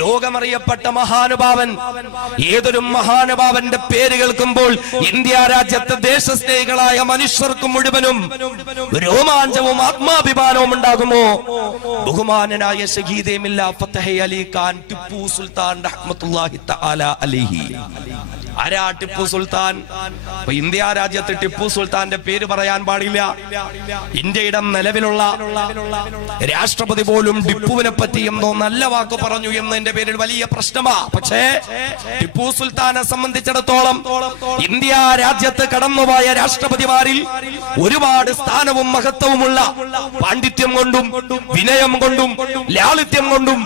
ലോകമറിയപ്പെട്ട മഹാനുഭാവൻ. ഏതൊരു മഹാനുഭാവന്റെ പേര് കേൾക്കുമ്പോൾ ഇന്ത്യ രാജ്യത്തെ ദേശസ്നേഹികളായ മനുഷ്യർക്ക് മുഴുവനും രോമാഞ്ചവും ആത്മാഭിമാനവും ഉണ്ടാകുമോ? ബഹുമാനനായ ശഹീദേ മില്ല ഫതഹ് അലി ഖാൻ ടിപ്പു സുൽത്താൻ റഹ്മത്തുള്ളാഹി തആല അലൈഹി. ആരാ ടിപ്പു സുൽത്താൻ? ഇന്ത്യ രാജ്യത്ത് ടിപ്പു സുൽത്താന്റെ പേര് പറയാൻ പാടില്ല. ഇന്ത്യയുടെ നിലവിലുള്ള രാഷ്ട്രപതി പോലും ടിപ്പുവിനെ പറ്റി എന്തോ നല്ല വാക്ക് പറഞ്ഞു എന്നതിന്റെ പേരിൽ വലിയ പ്രശ്നമാ. പക്ഷേ ടിപ്പു സുൽത്താനെ സംബന്ധിച്ചിടത്തോളം ഇന്ത്യ രാജ്യത്ത് കടന്നുപോയ രാഷ്ട്രപതിമാരിൽ ഒരുപാട് സ്ഥാനവും മഹത്വവുമുള്ള പാണ്ഡിത്യം കൊണ്ടും വിനയം കൊണ്ടും ലാളിത്യം കൊണ്ടും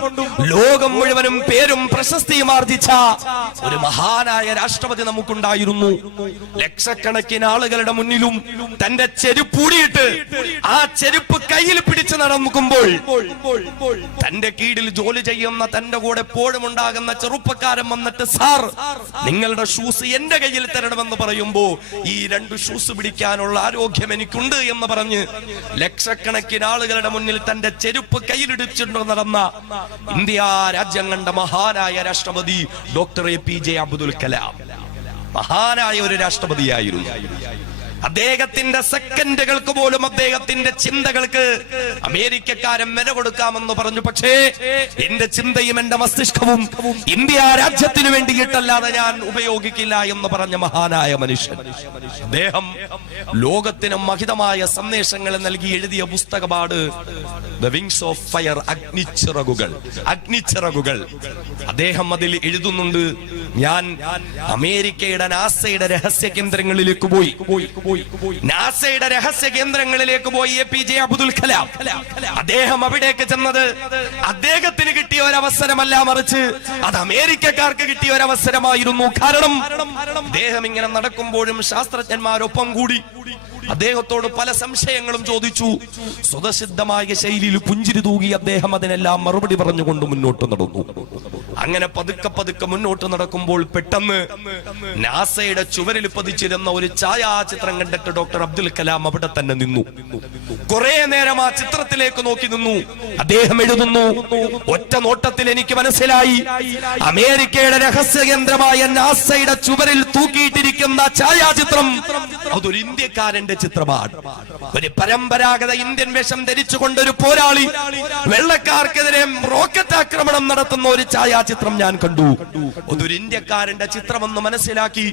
ലോകം മുഴുവനും പേരും പ്രശസ്തിയും ആർജിച്ച ഒരു മഹാനായ രാഷ്ട്രപതി നമുക്കുണ്ടായിരുന്നു. ലക്ഷക്കണക്കിന് ആളുകളുടെ മുന്നിലും തന്റെ ചെരുപ്പൂടിയിട്ട് ആ ചെരുപ്പ് കയ്യിൽ പിടിച്ചു നടക്കുമ്പോൾ തന്റെ കീഴിൽ ജോലി ചെയ്യുന്ന തന്റെ കൂടെ എപ്പോഴും ഉണ്ടാകുന്ന ചെറുപ്പക്കാരൻ വന്നിട്ട്, സാർ നിങ്ങളുടെ ഷൂസ് എന്റെ കയ്യിൽ തരണമെന്ന് പറയുമ്പോ ഈ 2 ഷൂസ് പിടിക്കാനുള്ള ആരോഗ്യം എനിക്കുണ്ട് എന്ന് പറഞ്ഞ് ലക്ഷക്കണക്കിന് ആളുകളുടെ മുന്നിൽ തന്റെ ചെരുപ്പ് കയ്യിലിടിച്ചിട്ട് നടന്ന ഇന്ത്യ രാജ്യം കണ്ട മഹാനായ രാഷ്ട്രപതി ഡോക്ടർ APJ അബ്ദുൽ കലാം മഹാനായ ഒരു രാഷ്ട്രപതിയായിരുന്നു. അദ്ദേഹത്തിന്റെ സെക്കൻഡുകൾക്ക് പോലും അദ്ദേഹത്തിന്റെ ചിന്തകൾക്ക് അമേരിക്കക്കാരൻ വില കൊടുക്കാമെന്ന് പറഞ്ഞു. പക്ഷേ എന്റെ ചിന്തയും എന്റെ മസ്തിഷ്കവും ഇന്ത്യ രാജ്യത്തിന് വേണ്ടിയിട്ടല്ലാതെ ഞാൻ ഉപയോഗിക്കില്ല എന്ന് പറഞ്ഞ മഹാനായ മനുഷ്യൻ. അദ്ദേഹം ലോകത്തിന് മഹിതമായ സന്ദേശങ്ങൾ നൽകി എഴുതിയ പുസ്തകമാണ് ദ വിങ്സ് ഓഫ് ഫയർ, അഗ്നിച്ചിറകുകൾ. അദ്ദേഹം അതിൽ എഴുതുന്നുണ്ട്, ഞാൻ അമേരിക്കയുടെ നാസയുടെ രഹസ്യ കേന്ദ്രങ്ങളിലേക്ക് പോയി. നാസയുടെ രഹസ്യ കേന്ദ്രങ്ങളിലേക്ക് പോയി APJ അബ്ദുൽ കലാം. അദ്ദേഹം അവിടേക്ക് ചെന്നത് അദ്ദേഹത്തിന് കിട്ടിയ ഒരവസരമല്ല, മറിച്ച് അത് അമേരിക്കക്കാർക്ക് കിട്ടിയ ഒരവസരമായിരുന്നു. കാരണം അദ്ദേഹം ഇങ്ങനെ നടക്കുമ്പോഴും ശാസ്ത്രജ്ഞന്മാരൊപ്പം കൂടി അദ്ദേഹത്തോട് പല സംശയങ്ങളും ചോദിച്ചു. സ്വതസിദ്ധമായ ശൈലിയിൽ പുഞ്ചിരി തൂകി അദ്ദേഹം അതിനെല്ലാം മറുപടി പറഞ്ഞുകൊണ്ട് മുന്നോട്ട് നടന്നു. അങ്ങനെ പതുക്കെ മുന്നോട്ട് നടക്കുമ്പോൾ പെട്ടെന്ന് നാസയുടെ ചുവരിൽ പതിച്ചിരുന്ന ഒരു ഛായാചിത്രം കണ്ടിട്ട് ഡോക്ടർ അബ്ദുൽ കലാം അവിടെ തന്നെ നിന്നു. കുറെ നേരം ആ ചിത്രത്തിലേക്ക് നോക്കി നിന്നു. അദ്ദേഹം എഴുതുന്നു, ഒറ്റ നോട്ടത്തിൽ എനിക്ക് മനസ്സിലായി, അമേരിക്കയുടെ രഹസ്യ കേന്ദ്രമായ നാസയുടെ ചുവരിൽ തൂക്കിയിട്ടിരിക്കുന്ന ഛായാചിത്രം അതൊരു ഇന്ത്യക്കാരന്റെ ചിത്രമാണ്. ഒരു പരമ്പരാഗത ഇന്ത്യൻ വേഷം ധരിച്ചുകൊണ്ടൊരു പോരാളി വെള്ളക്കാർക്കെതിരെ റോക്കറ്റ് ആക്രമണം നടത്തുന്ന ഒരു ഛായാചിത്രം ഞാൻ കണ്ടു. അതൊരു ഇന്ത്യക്കാരന്റെ ചിത്രമെന്ന് മനസ്സിലാക്കി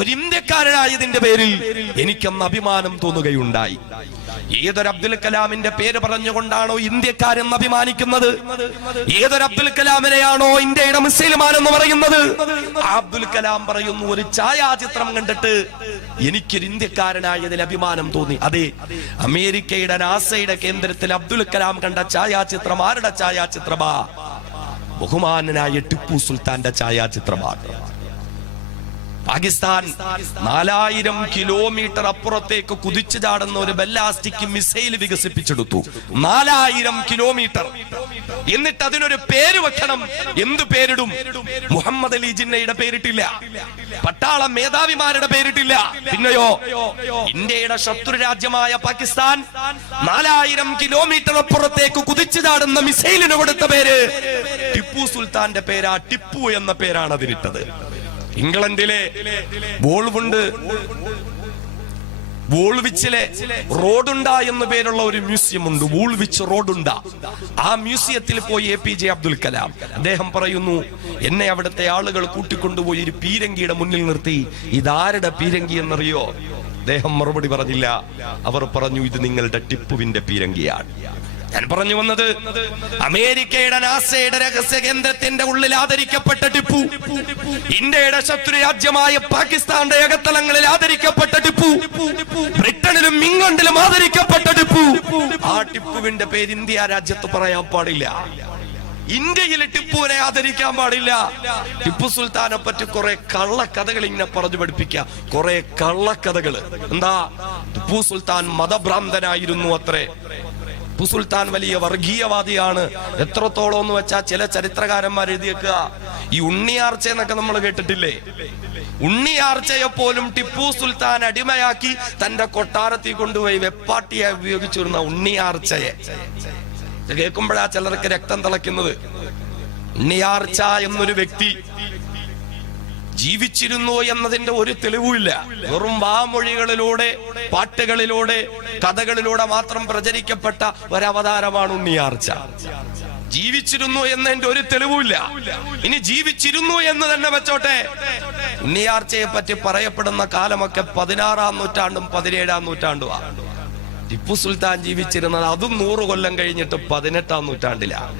ഒരു ഇന്ത്യക്കാരനായതിന്റെ പേരിൽ എനിക്കന്ന് അഭിമാനം തോന്നുകയുണ്ടായി. ഏതൊരു അബ്ദുൽ കലാമിന്റെ പേര് പറഞ്ഞുകൊണ്ടാണോ ഇന്ത്യക്കാരെന്ന് അഭിമാനിക്കുന്നത്, ഏതൊരു അബ്ദുൽ കലാമിനെയാണോ ഇന്ത്യയുടെ മുസ്ലിമാൻ എന്ന് പറയുന്നത്, അബ്ദുൽ കലാം പറയുന്നു, ഒരു ഛായാചിത്രം കണ്ടിട്ട് എനിക്കൊരു ഇന്ത്യക്കാരനായതിൽ അഭിമാനം തോന്നി. അതെ, അമേരിക്കയുടെ നാസയുടെ കേന്ദ്രത്തിൽ അബ്ദുൽ കലാം കണ്ട ഛായാചിത്രം ആരുടെ ഛായാചിത്രമാ? ബഹുമാനനായ ടിപ്പു സുൽത്താന്റെ ഛായാചിത്രമാണ്. പാകിസ്ഥാൻ 4000 കിലോമീറ്റർ അപ്പുറത്തേക്ക് കുതിച്ചു ചാടുന്ന ഒരു ബല്ലാസ്റ്റിക് മിസൈൽ വികസിപ്പിച്ചെടുത്തു. 4000 കിലോമീറ്റർ. എന്നിട്ട് അതിനൊരു പേര് വെക്കണം. എന്ത് പേരിടും? മുഹമ്മദ് അലി ജിന്നയുടെ പേരിട്ടില്ല, പട്ടാള മേധാവിമാരുടെ പേരിട്ടില്ല. പിന്നെയോ ഇന്ത്യയുടെ ശത്രു രാജ്യമായ പാകിസ്ഥാൻ 4000 കിലോമീറ്റർ അപ്പുറത്തേക്ക് കുതിച്ചു ചാടുന്ന മിസൈലിന് കൊടുത്ത പേര് ടിപ്പു സുൽത്താന്റെ പേരാ. ടിപ്പു എന്ന പേരാണ് അതിനിട്ടത്. ഇംഗ്ലണ്ടിലെ വോൾവിച്ചിലെ റോഡുണ്ട എന്ന പേരുള്ള ഒരു മ്യൂസിയം ഉണ്ട്, വോൾവിച്ച് റോഡുണ്ട. ആ മ്യൂസിയത്തിൽ പോയി APJ അബ്ദുൽ കലാം അദ്ദേഹം പറയുന്നു, എന്നെ അവിടുത്തെ ആളുകൾ കൂട്ടിക്കൊണ്ടുപോയി ഒരു പീരങ്കിയുടെ മുന്നിൽ നിർത്തി, ഇതാരുടെ പീരങ്കി എന്നറിയോ? അദ്ദേഹം മറുപടി പറഞ്ഞില്ല. അവർ പറഞ്ഞു, ഇത് നിങ്ങളുടെ ടിപ്പുവിന്റെ പീരങ്കിയാണ്. ഞാൻ പറഞ്ഞു വന്നത്, അമേരിക്കയുടെ നാസയുടെ രഹസ്യ കേന്ദ്രത്തിന്റെ ഉള്ളിൽ ആദരിക്കപ്പെട്ട ടിപ്പു, ഇന്ത്യയുടെ ശത്രു രാജ്യമായ പാകിസ്ഥാന്റെ അകത്തളങ്ങളിൽ ആദരിക്കപ്പെട്ട ടിപ്പു, ബ്രിട്ടനിലും ഇംഗ്ലണ്ടിലും ആദരിക്കപ്പെട്ട ടിപ്പു. ആ ടിപ്പുവിന്റെ പേര് ഇന്ത്യ രാജ്യത്ത് പറയാൻ പാടില്ല. ഇന്ത്യയിൽ ടിപ്പുവിനെ ആദരിക്കാൻ പാടില്ല. ടിപ്പു സുൽത്താനെ പറ്റി കുറെ കള്ളക്കഥകൾ ഇങ്ങനെ പറഞ്ഞു പഠിപ്പിക്കുക, കുറെ കള്ളക്കഥകൾ. എന്താ? ടിപ്പു സുൽത്താൻ മതഭ്രാന്തനായിരുന്നു അത്രേ. ടിപ്പു സുൽത്താൻ വലിയ വർഗീയവാദിയാണ്. എത്രത്തോളം എന്ന് വെച്ചാൽ ചില ചരിത്രകാരന്മാർ എഴുതിയേക്കുക, ഈ ഉണ്ണിയാർച്ച എന്നൊക്കെ നമ്മൾ കേട്ടിട്ടില്ലേ? ഉണ്ണിയാർച്ചയെ പോലും ടിപ്പു സുൽത്താൻ അടിമയാക്കി തന്റെ കൊട്ടാരത്തിൽ കൊണ്ടുപോയി വെപ്പാട്ടിയായി ഉപയോഗിച്ചിരുന്ന ഉണ്ണിയാർച്ചയെ കേൾക്കുമ്പോഴാ ചിലർക്ക് രക്തം തിളയ്ക്കുന്നത്. ഉണ്ണിയാർച്ച എന്നൊരു വ്യക്തി ജീവിച്ചിരുന്നു എന്നതിന്റെ ഒരു തെളിവുമില്ല. വെറും വാമൊഴികളിലൂടെ, പാട്ടുകളിലൂടെ, കഥകളിലൂടെ മാത്രം പ്രചരിക്കപ്പെട്ട ഒരവതാരമാണ് ഉണ്ണിയാർച്ച. ജീവിച്ചിരുന്നു എന്നതിന്റെ ഒരു തെളിവുമില്ല. ഇനി ജീവിച്ചിരുന്നു എന്ന് തന്നെ വെച്ചോട്ടെ, ഉണ്ണിയാർച്ചയെ പറ്റി പറയപ്പെടുന്ന കാലമൊക്കെ 16-ാം നൂറ്റാണ്ടും 17-ാം നൂറ്റാണ്ടുമാണ്. ടിപ്പു സുൽത്താൻ ജീവിച്ചിരുന്നത് അതും 100 കൊല്ലം കഴിഞ്ഞിട്ട് 18-ാം നൂറ്റാണ്ടിലാണ്.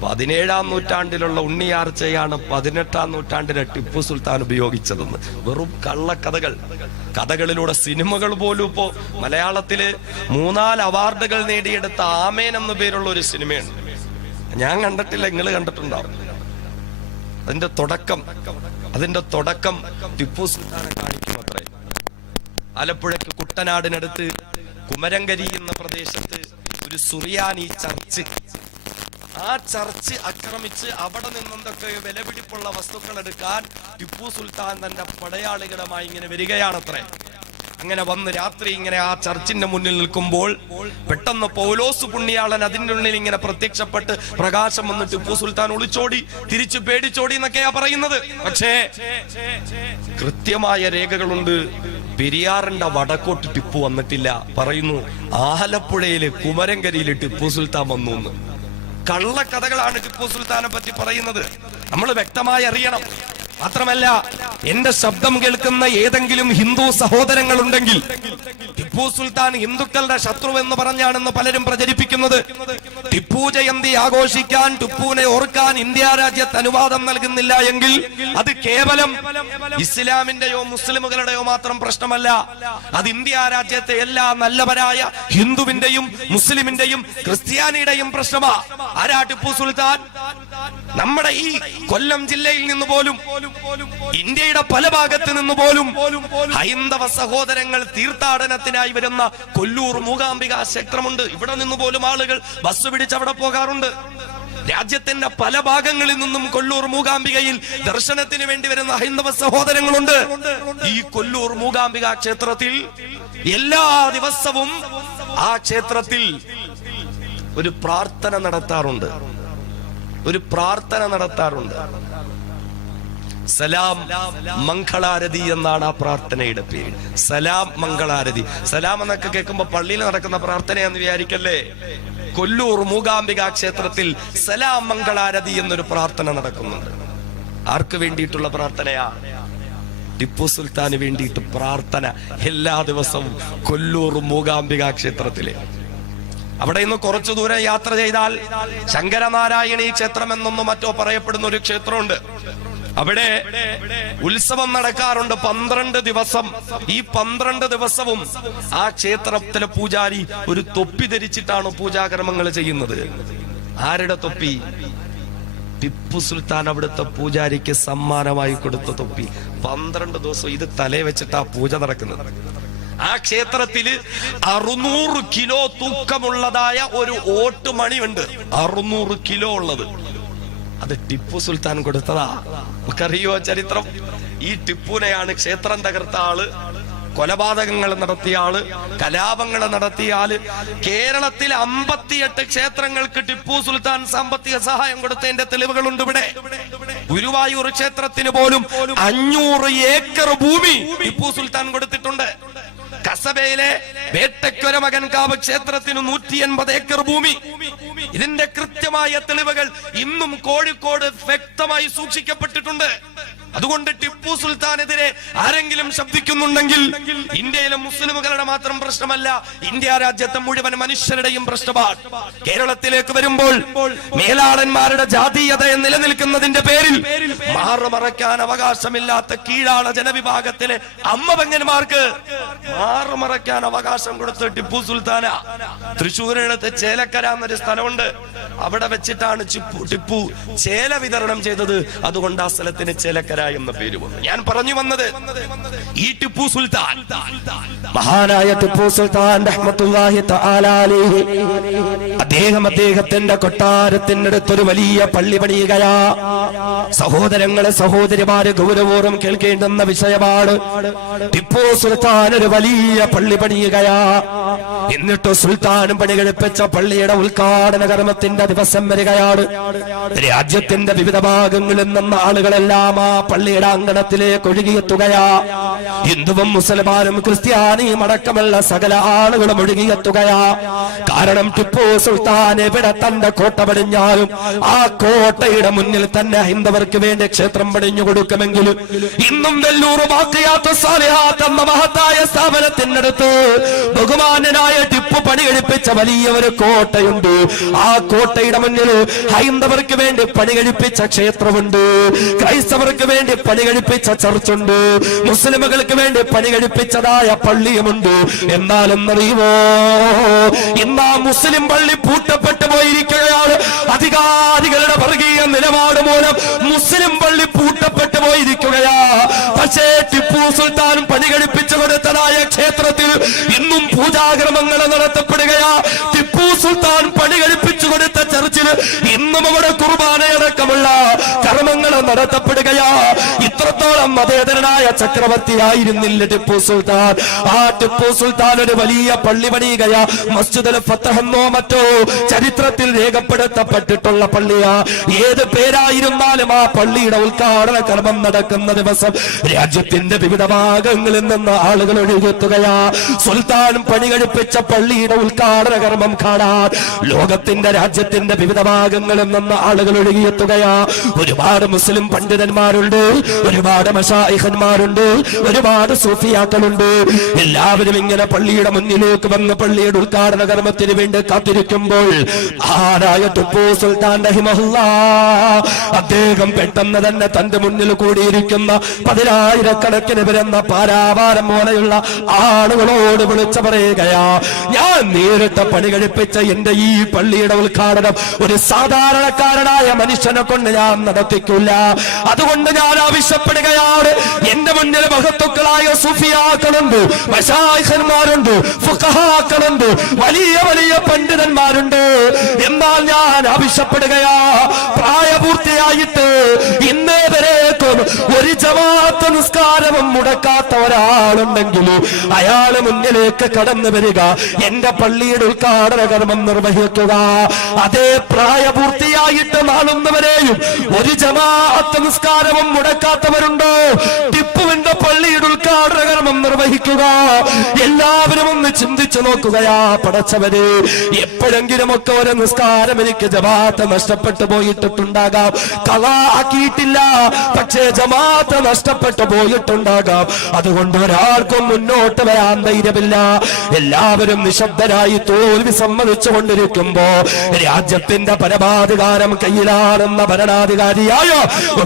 17-ാം നൂറ്റാണ്ടിലുള്ള ഉണ്ണിയാർച്ചയാണ് 18-ാം നൂറ്റാണ്ടിലെ ടിപ്പു സുൽത്താൻ ഉപയോഗിച്ചതെന്ന്. വെറും കള്ളക്കഥകൾ. കഥകളിലൂടെ സിനിമകൾ പോലും ഇപ്പോ മലയാളത്തില് 3-4 അവാർഡുകൾ നേടിയെടുത്ത ആമേൻ എന്ന പേരുള്ള ഒരു സിനിമയുണ്ട്. ഞാൻ കണ്ടിട്ടില്ല, നിങ്ങൾ കണ്ടിട്ടുണ്ടാവും. അതിന്റെ തുടക്കം ടിപ്പു സുൽത്താനെ കാണിക്കും അത്രേ. ആലപ്പുഴയ്ക്ക് കുട്ടനാടിനടുത്ത് കുമരങ്കരി എന്ന പ്രദേശത്ത് ഒരു സുറിയാനി ചർച്ച്, ആ ചർച്ച് ആക്രമിച്ച് അവിടെ നിന്നെന്തൊക്കെ വിലപിടിപ്പുള്ള വസ്തുക്കൾ എടുക്കാൻ ടിപ്പു സുൽത്താൻ തന്റെ പടയാളികളുമായി ഇങ്ങനെ വരികയാണത്രേ. അങ്ങനെ വന്ന് രാത്രി ഇങ്ങനെ ആ ചർച്ചിന്റെ മുന്നിൽ നിൽക്കുമ്പോൾ പെട്ടെന്ന് പൗലോസ് പുണ്യാളൻ അതിൻ്റെ ഉള്ളിൽ ഇങ്ങനെ പ്രത്യക്ഷപ്പെട്ട് പ്രകാശം വന്ന് ടിപ്പു സുൽത്താൻ ഒളിച്ചോടി, തിരിച്ചു പേടിച്ചോടി എന്നൊക്കെയാ പറയുന്നത്. പക്ഷേ കൃത്യമായ രേഖകളുണ്ട്. പെരിയാറിന്റെ വടക്കോട്ട് ടിപ്പു വന്നിട്ടില്ല. പറയുന്നു ആലപ്പുഴയില് കുമരങ്കരിയില് ടിപ്പു സുൽത്താൻ വന്നു എന്ന്. കള്ളക്കഥകളാണ് ടിപ്പു സുൽത്താനെ പറ്റി പറയുന്നത്. നമ്മൾ വ്യക്തമായി അറിയണം. മാത്രമല്ല, എന്റെ ശബ്ദം കേൾക്കുന്ന ഏതെങ്കിലും ഹിന്ദു സഹോദരങ്ങൾ ഉണ്ടെങ്കിൽ ടിപ്പു സുൽത്താൻ ഹിന്ദുക്കളുടെ ശത്രു എന്ന് പറഞ്ഞാണെന്ന് പലരും പ്രചരിപ്പിക്കുന്നത്. ടിപ്പു ജയന്തി ആഘോഷിക്കാൻ, ടിപ്പുവിനെ ഓർക്കാൻ ഇന്ത്യ രാജ്യത്ത് അനുവാദം നൽകുന്നില്ല എങ്കിൽ അത് കേവലം ഇസ്ലാമിന്റെയോ മുസ്ലിമുകളുടെയോ മാത്രം പ്രശ്നമല്ല. അത് ഇന്ത്യ രാജ്യത്തെ എല്ലാ നല്ലവരായ ഹിന്ദുവിന്റെയും മുസ്ലിമിന്റെയും ക്രിസ്ത്യാനിയുടെയും പ്രശ്നമാ. ആരാ ടിപ്പു സുൽത്താൻ? നമ്മുടെ ഈ കൊല്ലം ജില്ലയിൽ നിന്ന് പോലും, ഇന്ത്യയുടെ പല ഭാഗത്ത് നിന്ന് പോലും ഹൈന്ദവ സഹോദരങ്ങൾ തീർത്ഥാടനത്തിനായി വരുന്ന കൊല്ലൂർ മൂകാംബിക ക്ഷേത്രമുണ്ട്. ഇവിടെ നിന്ന് പോലും ആളുകൾ ബസ് പിടിച്ച് അവിടെ പോകാറുണ്ട്. രാജ്യത്തിന്റെ പല ഭാഗങ്ങളിൽ നിന്നും കൊല്ലൂർ മൂകാംബികയിൽ ദർശനത്തിന് വേണ്ടി വരുന്ന ഹൈന്ദവ സഹോദരങ്ങളുണ്ട്. ഈ കൊല്ലൂർ മൂകാംബിക ക്ഷേത്രത്തിൽ എല്ലാ ദിവസവും ആ ക്ഷേത്രത്തിൽ ഒരു പ്രാർത്ഥന നടത്താറുണ്ട്. സലാം മംഗളാരതി എന്നാണ് ആ പ്രാർത്ഥനയുടെ പേര്. സലാം മംഗളാരതി. സലാം എന്നൊക്കെ കേൾക്കുമ്പോ പള്ളിയിൽ നടക്കുന്ന പ്രാർത്ഥനയെന്ന് വിചാരിക്കല്ലേ. കൊല്ലൂർ മൂകാംബിക ക്ഷേത്രത്തിൽ സലാം മംഗളാരതി എന്നൊരു പ്രാർത്ഥന നടക്കുന്നുണ്ട്. ആർക്ക് വേണ്ടിയിട്ടുള്ള പ്രാർത്ഥനയാ? ടിപ്പു സുൽത്താന് വേണ്ടിയിട്ട് പ്രാർത്ഥന എല്ലാ ദിവസവും കൊല്ലൂർ മൂകാംബിക ക്ഷേത്രത്തിലെ. അവിടെ നിന്ന് കുറച്ചു ദൂരം യാത്ര ചെയ്താൽ ശങ്കരനാരായണീ ക്ഷേത്രം എന്നൊന്നും മറ്റോ പറയപ്പെടുന്ന ഒരു ക്ഷേത്രമുണ്ട്. അവിടെ ഉത്സവം നടക്കാറുണ്ട് 12 ദിവസം. ഈ 12 ദിവസവും ആ ക്ഷേത്രത്തിലെ പൂജാരി ഒരു തൊപ്പി ധരിച്ചിട്ടാണ് പൂജാകർമ്മങ്ങൾ ചെയ്യുന്നത്. ആരുടെ തൊപ്പി? ടിപ്പു സുൽത്താൻ അവിടുത്തെ പൂജാരിക്ക് സമ്മാനമായി കൊടുത്ത തൊപ്പി. 12 ദിവസം ഇത് തലേ വെച്ചിട്ടാ പൂജ നടക്കുന്നത്. ആ ക്ഷേത്രത്തില് 600 കിലോ തൂക്കമുള്ളതായ ഒരു ഓട്ടുമണിയുണ്ട്. 600 കിലോ ഉള്ളത്. അത് ടിപ്പു സുൽത്താൻ കൊടുത്തതാ. നമുക്കറിയോ ചരിത്രം? ഈ ടിപ്പുവിനെയാണ് ക്ഷേത്രം തകർത്ത ആള്, കൊലപാതകങ്ങൾ നടത്തിയ ആള്, കലാപങ്ങൾ നടത്തിയ ആള്. കേരളത്തിൽ 58 ക്ഷേത്രങ്ങൾക്ക് ടിപ്പു സുൽത്താൻ സാമ്പത്തിക സഹായം കൊടുത്തതിന്റെ തെളിവുകളുണ്ട്. ഇവിടെ ഗുരുവായൂർ ക്ഷേത്രത്തിന് പോലും 500 ഏക്കർ ഭൂമി ടിപ്പു സുൽത്താൻ കൊടുത്തിട്ടുണ്ട്. കസബയിലെ വേട്ടയ്ക്കൊര മകൻകാവ് ക്ഷേത്രത്തിന് 180 ഏക്കർ ഭൂമി. ഇതിന്റെ കൃത്യമായ തെളിവുകൾ ഇന്നും കോഴിക്കോട് വ്യക്തമായി സൂക്ഷിക്കപ്പെട്ടിട്ടുണ്ട്. അതുകൊണ്ട് ടിപ്പു സുൽത്താനെതിരെ ആരെങ്കിലും ശബ്ദിക്കുന്നുണ്ടെങ്കിൽ ഇന്ത്യയിലെ മുസ്ലിമുകളുടെ മാത്രം പ്രശ്നമല്ല, ഇന്ത്യ രാജ്യത്തെ മുഴുവൻ മനുഷ്യരുടെയും പ്രശ്നമാണ്. കേരളത്തിലേക്ക് വരുമ്പോൾ മേലാളന്മാരുടെ ജാതീയതയെ നിലനിൽക്കുന്നതിന്റെ പേരിൽ മാറുമറയ്ക്കാൻ അവകാശമില്ലാത്ത കീഴാള ജനവിഭാഗത്തിലെ അമ്മപെങ്ങന്മാർക്ക് മാറുമറയ്ക്കാൻ അവകാശം കൊടുത്ത ടിപ്പു സുൽത്താന. തൃശ്ശൂരിനടുത്ത് ചേലക്കര എന്നൊരു സ്ഥലമുണ്ട്. അവിടെ വെച്ചിട്ടാണ് ടിപ്പു ചേല വിതരണം ചെയ്തത്. അതുകൊണ്ട് ആ സ്ഥലത്തിന് ചേലക്കര എന്ന പേര് വന്നു. ഞാൻ പറഞ്ഞു വന്നത് ഈ ടിപ്പു സുൽത്താൻ, മഹാനായ ടിപ്പു സുൽത്താൻ റഹ്മത്തുള്ളാഹി തആല അലൈഹി, അദ്ദേഹത്തിന്റെ കൊട്ടാരത്തിനടുത്തൊരു വലിയ പള്ളി പണിയുകയാ. സഹോദരങ്ങളെ സഹോദരിമാര് ഗൗരവപൂർവ്വം കേൾക്കേണ്ടുന്ന വിഷയമാണ്. ടിപ്പു സുൽത്താൻ ഒരു വലിയ പള്ളി പണിയുകയാ. എന്നിട്ട് സുൽത്താനും പണി കഴിപ്പിച്ച പള്ളിയുടെ ഉദ്ഘാടന കർമ്മത്തിന്റെ ദിവസം വരികയാണ്. രാജ്യത്തിന്റെ വിവിധ ഭാഗങ്ങളിൽ നിന്ന് ആളുകളെല്ലാം ആ പള്ളിയുടെ അങ്കണത്തിലേക്ക് ഒഴുകിയെത്തുകയാ. ഹിന്ദുവും മുസൽമാനും ക്രിസ്ത്യാനിയും അടക്കമുള്ള സകല ആളുകളും ഒഴുകിയെത്തുകയാ. കാരണം ടിപ്പു സുൽത്താൻ എവിടെ തന്റെ കോട്ട പടിഞ്ഞാലും ആ കോട്ടയുടെ മുന്നിൽ തന്നെ ഹൈന്ദവർക്ക് വേണ്ടി ക്ഷേത്രം പടിഞ്ഞു കൊടുക്കുമെങ്കിലും ഇന്നും വെല്ലൂർ ബാഖിയാത്ത് സാലിഹാത്ത് എന്ന മഹത്തായ സ്ഥാപനത്തിനടുത്ത് ബഹുമാന്യനായ ടിപ്പു പണി കഴിപ്പിച്ച വലിയ ഒരു കോട്ടയുണ്ട്. ആ കോട്ടയുടെ മുന്നിൽ ഹൈന്ദവർക്ക് വേണ്ടി പണി കഴിപ്പിച്ച ക്ഷേത്രമുണ്ട്, ക്രൈസ്തവർക്ക് വേണ്ടി പണി കഴിപ്പിച്ച ചർച്ചുണ്ട്, മുസ്ലിമുകൾക്ക് വേണ്ടി പണി കഴിപ്പിച്ചതായ പള്ളിയുമുണ്ട്. എന്നാലെന്നറിയുമോ, ഇന്ന് ആ മുസ്ലിം പള്ളി പൂട്ടപ്പെട്ടു പോയിരിക്കുകയാണ്. അധികാരികളുടെ വർഗീയ നിലപാട് മൂലം മുസ്ലിം പള്ളി പൂട്ടപ്പെട്ടു പോയിരിക്കുകയാ. പക്ഷേ ടിപ്പു സുൽത്താൻ പണി കഴിപ്പിച്ചു കൊടുത്തതായ ക്ഷേത്രത്തിൽ ഇന്നും പൂജാകർമ്മങ്ങൾ നടത്തപ്പെടുകയാ. ടിപ്പു സുൽത്താൻ പണി കഴിപ്പിച്ചു കൊടുത്ത ചർച്ചിൽ ഇന്നും അവിടെ കുർബാനയടക്കമുള്ള കർമ്മങ്ങൾ നടത്തപ്പെടുകയാ. ഇത്രത്തോളം മതേതരനായ ചക്രവർത്തിയായിരുന്നില്ല ടിപ്പു സുൽത്താൻ. ആ ടിപ്പു സുൽത്താൻ ഒരു വലിയ പള്ളി പണിയുകയാ. മസ്ജിദുൽ ഫത്തഹ് എന്നോ മറ്റോ ചരിത്രത്തിൽ രേഖപ്പെടുത്തപ്പെട്ടിട്ടുള്ള പള്ളിയാ. ഏത് പേരായിരുന്നാലും ആ പള്ളിയുടെ ഉദ്ഘാടന കർമ്മം നടക്കുന്ന ദിവസം രാജ്യത്തിന്റെ വിവിധ ഭാഗങ്ങളിൽ നിന്ന് ആളുകൾ ഒഴുകിയെത്തുകയാ. സുൽത്താൻ പണി കഴിപ്പിച്ച പള്ളിയുടെ ഉദ്ഘാടന കർമ്മം കാണാൻ ലോകത്തിന്റെ രാജ്യത്തിന്റെ വിവിധ ഭാഗങ്ങളിൽ നിന്ന് ആളുകൾ ഒഴുകിയെത്തുകയാ. ഒരുപാട് മുസ്ലിം പണ്ഡിതന്മാരുണ്ട്, ഒരുപാട് മശായിഖന്മാരുണ്ട്, ഒരുപാട് സൂഫിയാക്കളുണ്ട്. എല്ലാവരും ഇങ്ങനെ പള്ളിയുടെ മുന്നിലേക്ക് വന്ന് പള്ളിയുടെ ഉദ്ഘാടന കർമ്മത്തിന് വേണ്ടി കാത്തിരിക്കുമ്പോൾ ആരായ ടിപ്പു സുൽത്താൻ റഹിമഹുല്ലാഹ് അദ്ദേഹം പെട്ടെന്ന് തന്നെ തന്റെ മുന്നിൽ കൂടിയിരിക്കുന്ന 10,000-കണക്കിന് വരുന്ന പാരാവാരം പോലെയുള്ള ആളുകളോട് വിളിച്ചു പറയുകയാ, ഞാൻ നേരിട്ട് പണി കഴിപ്പിച്ച എന്റെ ഈ പള്ളിയുടെ ഉദ്ഘാടനം ഒരു സാധാരണക്കാരനായ മനുഷ്യനെ കൊണ്ട് ഞാൻ നടത്തിക്കില്ല. അതുകൊണ്ട് ഞാൻ ആവശ്യപ്പെടുകയാണ്, എന്റെ മുന്നിൽ മഹത്തുക്കളായ സൂഫിയാക്കളുണ്ട്, മശായിഖന്മാരുണ്ട്, ഫുഖഹാക്കളുണ്ട്, വലിയ വലിയ പണ്ഡിതന്മാരുണ്ട്. എന്നാൽ ഞാൻ ആവശ്യപ്പെടുകയാ, പ്രായപൂർത്തിയായിട്ട് ഇന്നേ വരേക്കും ഒരു ജമാഅത്ത് നിസ്കാരവും മുടക്കാത്ത ഒരാളുണ്ടെങ്കിൽ അയാള് മുന്നിലേക്ക് കടന്നു വരിക, എന്റെ പള്ളിയുടെ ഉദ്ഘാടന കർമ്മം നിർവഹിക്കുക. അതേ പ്രായപൂർത്തിയായിട്ട് നാളുന്നവരെയും ഒരു ജമാഅത്ത് നിസ്കാരവും മുടക്കാത്തവരുണ്ടോ? ടിപ്പുവിന്റെ പള്ളിയുടെ ഉദ്ഘാടന കർമ്മം നിർവഹിക്കുക. എല്ലാവരും ഒന്ന് ചിന്തിച്ചു നോക്കുകയാ, പടച്ചവര് എപ്പോഴെങ്കിലും ഒക്കെ ഒരു നിസ്കാരം എനിക്ക് ജമാഅത്ത് നഷ്ടപ്പെട്ടു പോയിട്ടുണ്ടാകാം, ഖളാ ആക്കിയിട്ടില്ല, പക്ഷേ ജമാഅത്ത് നഷ്ടപ്പെട്ടു പോയിട്ടുണ്ടാകാം. അതുകൊണ്ട് ഒരാൾക്കും മുന്നോട്ട് വരാൻ ധൈര്യമില്ല. എല്ലാവരും നിശബ്ദരായി തോൽവി സമ്മതിച്ചു കൊണ്ടിരിക്കുമ്പോ രാജ്യത്തിന്റെ പരമാധികാരം കയ്യിലാണെന്ന ഭരണാധികാരിയായ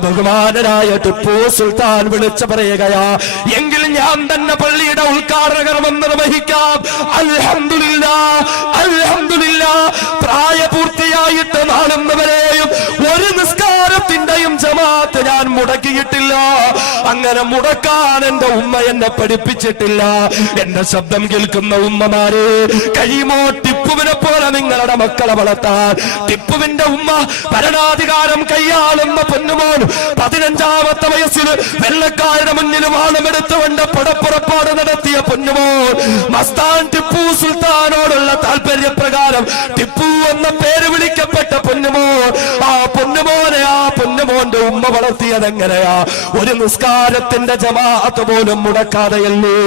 ബഹുമാനനായ ടിപ്പു സുൽത്താൻ വിളിച്ചു പറയുകയാ, എങ്കിൽ ഞാൻ തന്നെ പള്ളിയുടെ ഉദ്ഘാടന കർമ്മം നിർവഹിക്കാം. അൽഹംദുലില്ലാഹ്, അൽഹംദുലില്ലാഹ്, പ്രായപൂർത്തിയായിട്ട് നാളുന്നവരെയും ഒരു നിസ്കാരത്തിന്റെയും ജമാഅത്ത് ഞാൻ മുടക്കിയിട്ടില്ല. അങ്ങനെ മുടക്കാൻ എന്റെ ഉമ്മ എന്നെ പഠിപ്പിച്ചിട്ടില്ല. എന്റെ ശബ്ദം കേൾക്കുന്ന ഉമ്മമാരെ, കഴിയുമോ ടിപ്പുവിനെ പോലെ നിങ്ങളുടെ മക്കളെ വളർത്താൻ? ടിപ്പുവിന്റെ ഉമ്മ ഭരണാധികാരം കൈയാളുന്ന പൊന്നുമോൻ 15ാമത്തെ വയസ്സിൽ വെള്ളക്കാരുടെ മുന്നിൽ വാളമെടുത്തുകൊണ്ട് പടപ്പുറപ്പാട് നടത്തിയ പൊന്നുമോൻ മസ്താൻ ടിപ്പു സുൽത്താനോടുള്ള താല്പര്യപ്രകാരം ടിപ്പു എന്ന പേര് വിളിക്കപ്പെട്ട പൊന്നുമോൻ, ആ പൊന്നുമോനെ ആ പൊന്നുമോന്റെ ഉമ്മ വളർത്തിയതെങ്ങനെയാ? ഒരു നിസ്കാരത്തിന്റെ ജമാഅത്ത് പോലും മുടക്കാതെയല്ലേ?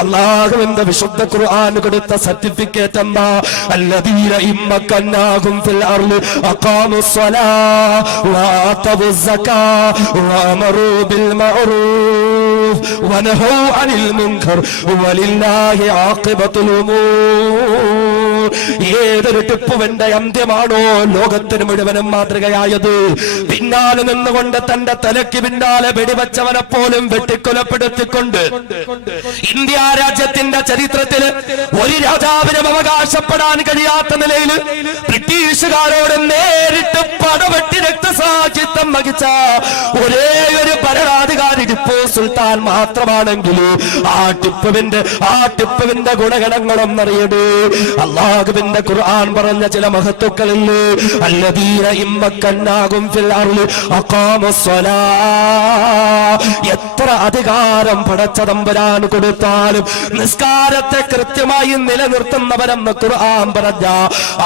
അല്ലാഹുവിന്റെ വിശുദ്ധ ഖുർആൻ കൊടുത്ത സർട്ടിഫിക്കറ്റ് എന്താ? അല്ലദീന ഇമ്മക്കന്നാഹും ഫിൽ അർളി അഖാമുസ്സലാഹ വആതവുസ് സകാഹ വഅമറൂ ബിൽ മഅറൂഫ് വനഹൂ അനിൽ മുൻകർ വലില്ലാഹി ആഖിബത്തുൽ ഉമൂർ. ഏതൊരു ടിപ്പുവിന്റെ അന്ത്യമാണോ ലോകത്തിന് മുഴുവനും മാതൃകയായത്? പിന്നാലെ നിന്നുകൊണ്ട് തന്റെ തലയ്ക്ക് പിന്നാലെ വെടിവെച്ചവനെ പോലും വെട്ടിക്കൊലപ്പെടുത്തിക്കൊണ്ട് ഇന്ത്യ രാജ്യത്തിന്റെ ചരിത്രത്തിൽ ഒരു രാജാവിനും അവകാശപ്പെടാൻ കഴിയാത്ത നിലയിൽ ബ്രിട്ടീഷുകാരോട് നേരിട്ട് പടവെട്ടി രക്തസാക്ഷിത്വം വഹിച്ച ഒരേ ഒരു ഭരണാധികാരി ടിപ്പു സുൽത്താൻ മാത്രമാണെങ്കിൽ ആ ടിപ്പുവിന്റെ ഗുണഗണങ്ങളൊന്നറിയടേ. അല്ലാഹുവിന്റെ ഖുർആൻ പറഞ്ഞ ചില മഹത്തുക്കളില്ലേ, അല്ലദീന ഇമ്മക്കന്നാകും ഫിൽ അർളി അഖാമുസ്സലാ. എത്ര അധികാരം പടച്ച തമ്പുരാൻ കൊടുത്താലും നിസ്കാരത്തെ കൃത്യമായി നിലനിർത്തുന്നവരെന്ന് ഖുർആൻ പറഞ്ഞ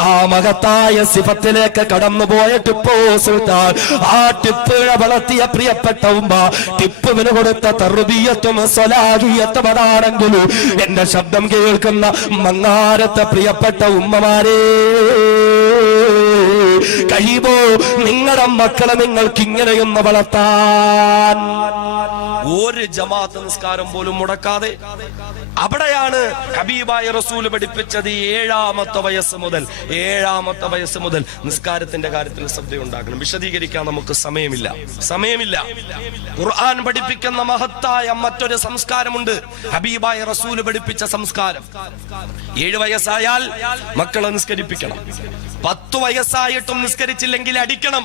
ആ മഹത്തായ സിഫത്തിലേക്ക് കടന്നുപോയ ടിപ്പു സുൽത്താൻ, ആ ടിപ്പുകളെ വളർത്തിയ പ്രിയപ്പെട്ട ഉമ്മ, ടിപ്പുവിന് കൊടുത്ത തർബിയത്തും സ്വലാഹിയത്തും അതാണെങ്കിലും എന്റെ ശബ്ദം കേൾക്കുന്ന മങ്ങാരത്തെ പ്രിയപ്പെട്ട ഉമ്മമാരെ, കഴിയുമോ നിങ്ങളുടെ മക്കളെ നിങ്ങൾക്ക് ഇങ്ങനെയൊന്ന് വളർത്താൻ? ഒരു ജമാഅത്ത് നിസ്കാരം പോലും മുടക്കാതെ അവിടെയാണ് ഹബീബായ റസൂൽ പഠിപ്പിച്ചത്. ഏഴാമത്തെ വയസ്സ് മുതൽ നിസ്കാരത്തിന്റെ കാര്യത്തിൽ ശ്രദ്ധയുണ്ടാക്കണം. വിശദീകരിക്കാൻ നമുക്ക് സമയമില്ല. ഖുർആൻ പഠിപ്പിക്കുന്ന മഹത്തായ മറ്റൊരു സംസ്കാരമുണ്ട്, ഹബീബായ റസൂൽ പഠിപ്പിച്ച സംസ്കാരം. 7 വയസ്സായാൽ മക്കളെ നിസ്കരിപ്പിക്കണം. 10 വയസ്സായിട്ടും നിസ്കരിച്ചില്ലെങ്കിൽ അടിക്കണം.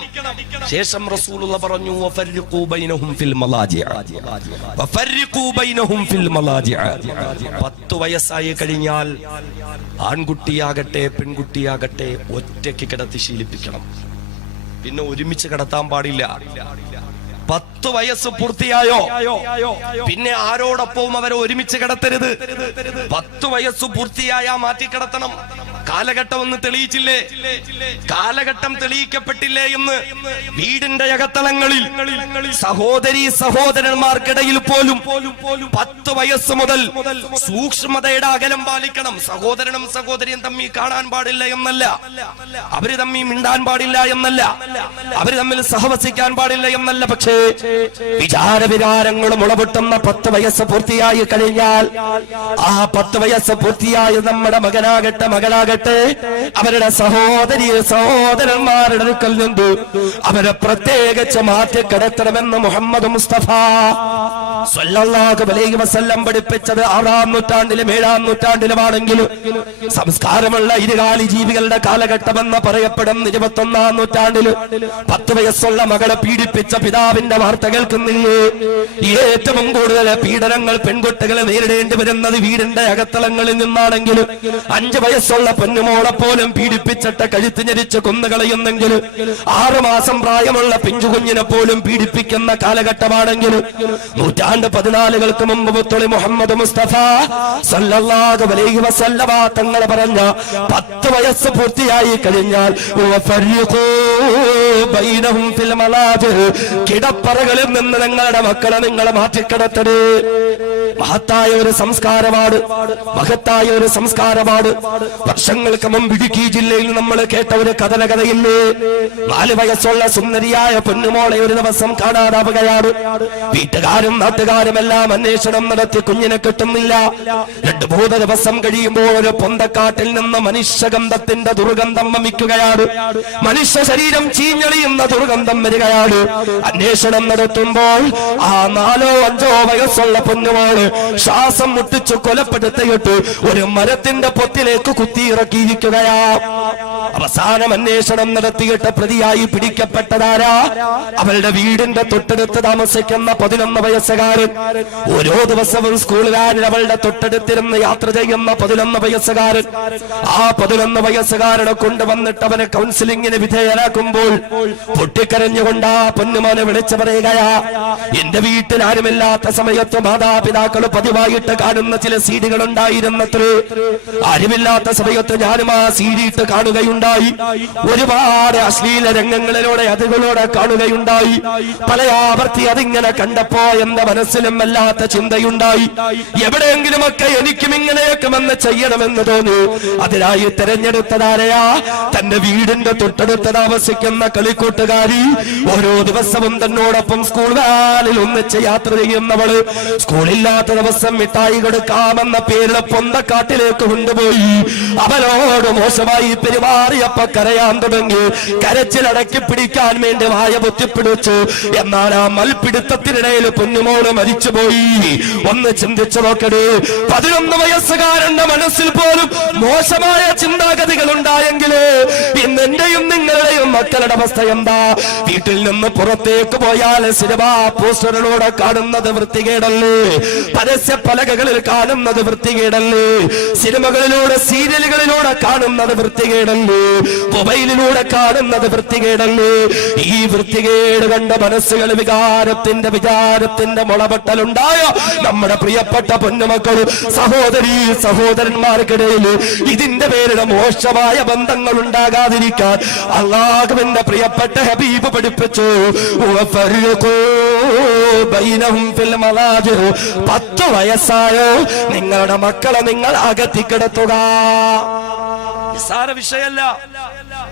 ശേഷം റസൂലുള്ള പറഞ്ഞു, വഫർരിഖൂ ബൈനഹും ഫിൽ മലാജിഅ. 10 വയസ്സായി കഴിഞ്ഞാൽ ആൺകുട്ടിയാകട്ടെ പെൺകുട്ടിയാകട്ടെ ഒറ്റയ്ക്ക് കിടത്തി ശീലിപ്പിക്കണം. പിന്നെ ഒരുമിച്ച് കിടത്താൻ പാടില്ല. 10 വയസ്സ് പൂർത്തിയായോ പിന്നെ ആരോടൊപ്പവും അവരെ ഒരുമിച്ച് കിടത്തരുത്. 10 വയസ്സ് പൂർത്തിയായാ മാറ്റിക്കിടത്തണം. കാലഘട്ടം ഒന്ന് തെളിയിച്ചില്ലേ, കാലഘട്ടം തെളിയിക്കപ്പെട്ടില്ലേ എന്ന് വീടിന്റെ അകത്തളങ്ങളിൽ സഹോദരന്മാർക്കിടയിൽ പോലും 10 വയസ്സ് മുതൽ സൂക്ഷ്മതയുടെ അകലം പാലിക്കണം. സഹോദരനും സഹോദരിയും തമ്മിൽ കാണാൻ പാടില്ല എന്നല്ല, അവര് തമ്മിൽ മിണ്ടാൻ പാടില്ല എന്നല്ല, അവര് തമ്മിൽ സഹവസിക്കാൻ പാടില്ല എന്നല്ല. പക്ഷേ വിചാരവികാരങ്ങൾ മുളപൊട്ടുന്ന 10 വയസ്സ് പൂർത്തിയായി കഴിഞ്ഞാൽ, ആ 10 വയസ്സ് പൂർത്തിയായ നമ്മുടെ മകനാകട്ടെ മകളാകട്ടെ അവരുടെ സഹോദരന്മാരുടെ അടുക്കൽ നിന്ന് അവരെ പ്രത്യേകിച്ച് മാറ്റിക്കിടത്തണമെന്ന് മുഹമ്മദ് മുസ്തഫ സ്വല്ലല്ലാഹു അലൈഹി വസല്ലം പഠിപ്പിച്ചത് 6-ാം നൂറ്റാണ്ടിലും 7-ാം നൂറ്റാണ്ടിലുമാണെങ്കിലും സംസ്കാരമുള്ള ഇരുകാലി ജീവികളുടെ കാലഘട്ടമെന്ന് പറയപ്പെടുന്ന 21-ാം നൂറ്റാണ്ടിൽ 10 വയസ്സുള്ള മകളെ പീഡിപ്പിച്ച പിതാവിന്റെ വാർത്ത കേൾക്കുന്നില്ലേ? ഏറ്റവും കൂടുതൽ പീഡനങ്ങൾ പെൺകുട്ടികൾ നേരിടേണ്ടി വരുന്നത് വീടിന്റെ അകത്തളങ്ങളിൽ നിന്നാണെങ്കിലും 5 വയസ്സുള്ള പൊന്നുമോളെ പോലും പീഡിപ്പിച്ചിട്ട് കഴുത്ത് ഞെരിച്ച് കൊന്നുകളയുന്നെങ്കിലും 6 മാസം പ്രായമുള്ള പിഞ്ചുകുഞ്ഞിനെ പോലും പീഡിപ്പിക്കുന്ന കാലഘട്ടമാണെങ്കിലും 14 മുമ്പ് മുത്തുളി മുഹമ്മദ് മുസ്തഫ സല്ലല്ലാഹു അലൈഹി വസല്ലമ തങ്ങൾ പറഞ്ഞ 10 വയസ്സ് പൂർത്തിയായി കഴിഞ്ഞാൽ വഫർരിഖൂ ബൈനഹും ഫിൽ മലാജി, കിടപ്പറകളിൽ നിന്ന് നിങ്ങളുടെ മക്കളെ നിങ്ങൾ മാറ്റിക്കിടത്തരുത്. മഹത്തായ ഒരു സംസ്കാരമാണ്. വർഷങ്ങൾക്ക് മുമ്പ് ഇടുക്കി ജില്ലയിൽ നമ്മൾ കേട്ട ഒരു കഥയില്ലേ? 4 വയസ്സുള്ള സുന്ദരിയായ പൊന്നുമോളെ ഒരു ദിവസം കാണാതാവുകയാണ്. വീട്ടുകാരും നാട്ടുകാരും എല്ലാം അന്വേഷണം നടത്തി കുഞ്ഞിനെ കിട്ടുന്നില്ല. 2-3 ദിവസം കഴിയുമ്പോൾ ഒരു പൊന്തക്കാട്ടിൽ നിന്ന് മനുഷ്യഗന്ധത്തിന്റെ ദുർഗന്ധം വമിക്കുകയാണ്. മനുഷ്യ ശരീരം ചീഞ്ഞളിയുന്ന ദുർഗന്ധം വരികയാണ്. അന്വേഷണം നടത്തുമ്പോൾ ആ 4-5 വയസ്സുള്ള പൊന്നുമോള് ശ്വാസം മുട്ടിച്ചു കൊലപ്പെടുത്തിയിട്ട് ഒരു മരത്തിന്റെ പൊത്തിലേക്ക് കുത്തിയിറക്കിയിരിക്കുകയാ. അവസാനം അന്വേഷണം നടത്തിയിട്ട് പ്രതിയായി പിടിക്കപ്പെട്ടതാരാ? അവളുടെ വീടിന്റെ തൊട്ടടുത്ത് താമസിക്കുന്ന 11 വയസ്സുകാരൻ. ഓരോ ദിവസവും സ്കൂൾ വാനിൽ അവളുടെ തൊട്ടടുത്തിരുന്ന് യാത്ര ചെയ്യുന്ന 11 വയസ്സുകാരൻ. ആ 11 വയസ്സുകാരനെ കൊണ്ടുവന്നിട്ട് അവനെ കൗൺസിലിംഗിന് വിധേയനാക്കുമ്പോൾ പൊട്ടിക്കരഞ്ഞുകൊണ്ട് ആ പൊന്നുമോനെ വിളിച്ചു പറയുകയാ, എന്റെ വീട്ടിൽ ആരുമില്ലാത്ത സമയത്ത് മാതാപിതാക്കൾ പതിവായിട്ട് കാണുന്ന ചില സീഡികൾ ഉണ്ടായിരുന്നത്രേ. ആരുമില്ലാത്ത സമയത്ത് ഞാനും ആ സീഡിയിട്ട് കാണുകയുണ്ടായി. ഒരുപാട് അശ്ലീല രംഗങ്ങളിലൂടെ അതുകളോടെ കാണുകയുണ്ടായി. പല ആവർത്തി അതിങ്ങനെ കണ്ടപ്പോ എന്റെ മനസ്സിലും വല്ലാത്ത ചിന്തയുണ്ടായി. എവിടെയെങ്കിലുമൊക്കെ എനിക്കും ഇങ്ങനെയൊക്കെ വന്ന് ചെയ്യണമെന്ന് തോന്നി. അതിനായി തെരഞ്ഞെടുത്തതാരെയാ? തന്റെ വീടിന്റെ തൊട്ടടുത്ത് താമസിക്കുന്ന കളിക്കൂട്ടുകാരി. ഓരോ ദിവസവും തന്നോടൊപ്പം സ്കൂൾ വാനിൽ ഒന്നിച്ച് യാത്ര ചെയ്യുന്നവള്. സ്കൂളില്ലാത്ത ദിവസം മിഠായി കൊടുക്കാമെന്ന പേരിൽ പൊന്തക്കാട്ടിലേക്ക് കൊണ്ടുപോയി അവനോട് മോശമായി പെരുമാറി മാറിയപ്പോ കരയാൻ തുടങ്ങി. കരച്ചിലടക്കി പിടിക്കാൻ വേണ്ടി വായ പൊത്തിപ്പിടിച്ചു. എന്നാൽ ആ മൽപിടുത്തത്തിനിടയിൽ കുഞ്ഞുമോള് മരിച്ചുപോയി. ഒന്ന് ചിന്തിച്ചു നോക്കടേ, 11 വയസ്സുകാരന്റെ മനസ്സിൽ പോലും മോശമായ ചിന്താഗതികൾ ഉണ്ടായെങ്കിൽ ഇന്ന് എന്റെയും നിങ്ങളുടെയും മക്കളുടെ അവസ്ഥ എന്താ? വീട്ടിൽ നിന്ന് പുറത്തേക്ക് പോയാൽ സിനിമാ പോസ്റ്ററുകളോടെ കാണുന്നത് വൃത്തികേടല്ലേ? പരസ്യ പലകകളിൽ കാണുന്നത് വൃത്തികേടല്ലേ? സിനിമകളിലൂടെ സീരിയലുകളിലൂടെ കാണുന്നത് വൃത്തികേടല്ലേ? മൊബൈലിലൂടെ കാണുന്നത് വൃത്തികേടല്ലേ? ഈ വൃത്തികേട് കണ്ട മനസ്സുകൾ വിചാരത്തിന്റെ മുളപൊട്ടലുണ്ടായ നമ്മുടെ പ്രിയപ്പെട്ട പൊന്നുമക്കൾ, സഹോദരീ സഹോദരന്മാർക്കിടയിൽ ഇതിന്റെ പേരിൽ മോശമായ ബന്ധങ്ങൾ ഉണ്ടാകാതിരിക്കാൻ അല്ലാഹുവിന്റെ പ്രിയപ്പെട്ട ഹബീബ് പഠിപ്പിച്ചു. 10 വയസ്സായോ നിങ്ങളുടെ മക്കളെ നിങ്ങൾ അകത്തിക്കിടത്തുക. നിസ്സാര വിഷയമല്ല.